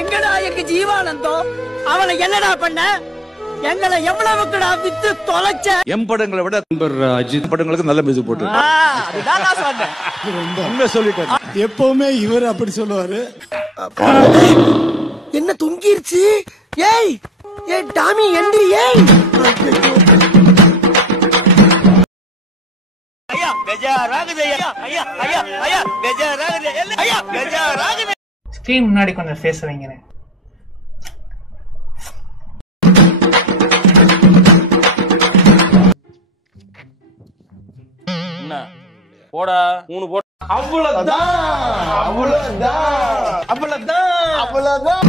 எங்கடா எங்க ஜீவானந்தம்? அவனை என்னடா பண்ண? எங்களை எவ்வளவுக்குடா வித்து தொலைச்ச? படங்களை விட அஜித் படங்களுக்கு நல்ல மியூசிக் போட்டு அதுதான் நான் சொன்னேன். உண்மை சொல்லிட்டேன். எப்பவுமே இவர் அப்படி சொல்லுவாரு. என்ன தொங்கிருச்சு? ஏய் ஏய் டாமி எந்திரி. ஏய் ஐயா பெஜாராகுது. ஐயா ஐயா ஐயா பெஜாராகுது. ஐயா பெஜாராகுது. ஸ்கிரீன் முன்னாடி கொஞ்சம் ஃபேஸ் வைங்கனே. என்ன போடா 3 போட. அவ்வளவுதான் அவ்வளவுதான் அவ்வளவுதான் அவ்வளவுதான்.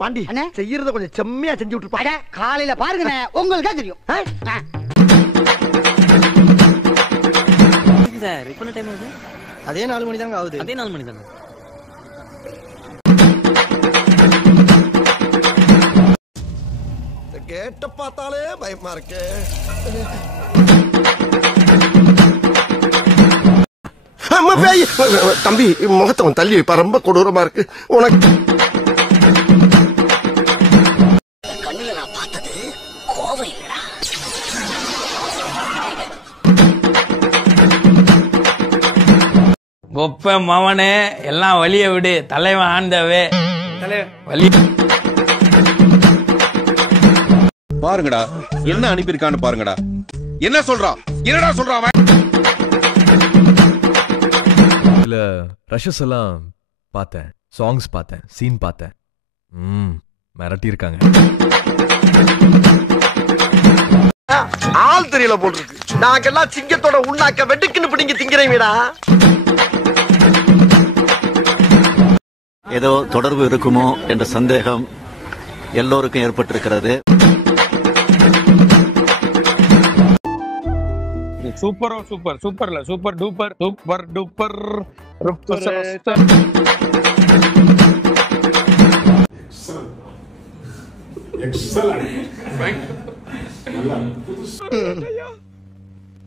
பாண்டி செய்யறத கொஞ்சம் செம்மையா செஞ்சு விட்டுருப்பாங்க. காலையில பாருங்க உங்களுக்கே தெரியும். சார் இப்போ என்ன டைம் ஆகுது? அதே 4 மணி தாங்க ஆகுது. அதே 4 மணி தாங்க. கேட்ட பார்த்தாலே பயமா இருக்கு. தம்பி முகத்தவன் தள்ளி வைப்பா, ரொம்ப கொடூரமா இருக்கு உனக்கு. கண்ணுல நான் பார்த்தது கோவை இல்லடா. கொப்ப மவனே எல்லாம் வழிய விடு, தலைவன் ஆண்டவே வழி. பாருங்கடா என்ன அனுப்பியிருக்கான்னு பாருங்கடா. என்ன சொல்றான்? என்னடா சொல்றான்? இல்ல ரஷஸ் எல்லாம் பார்த்தேன், சாங்ஸ் பார்த்தேன், சீன் பார்த்தேன். மிரட்டி இருக்காங்க. ஆள் தெரியல போட்டுருக்கு. நாங்கெல்லாம் சிங்கத்தோட உண்ணாக்க வெட்டுக்குன்னு பிடிங்க திங்கிறீங்கடா. ஏதோ தொடர்பு இருக்குமோ என்ற சந்தேகம் எல்லோருக்கும் ஏற்பட்டிருக்கிறது. சூப்பரோ சூப்பர் சூப்பர்ல சூப்பர் டூப்பர் சூப்பர் டூப்பர்.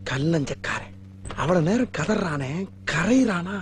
கல்லஞ்சக்காரன் அவ்வளவு நேரம் கதறானே, கரையிறானா?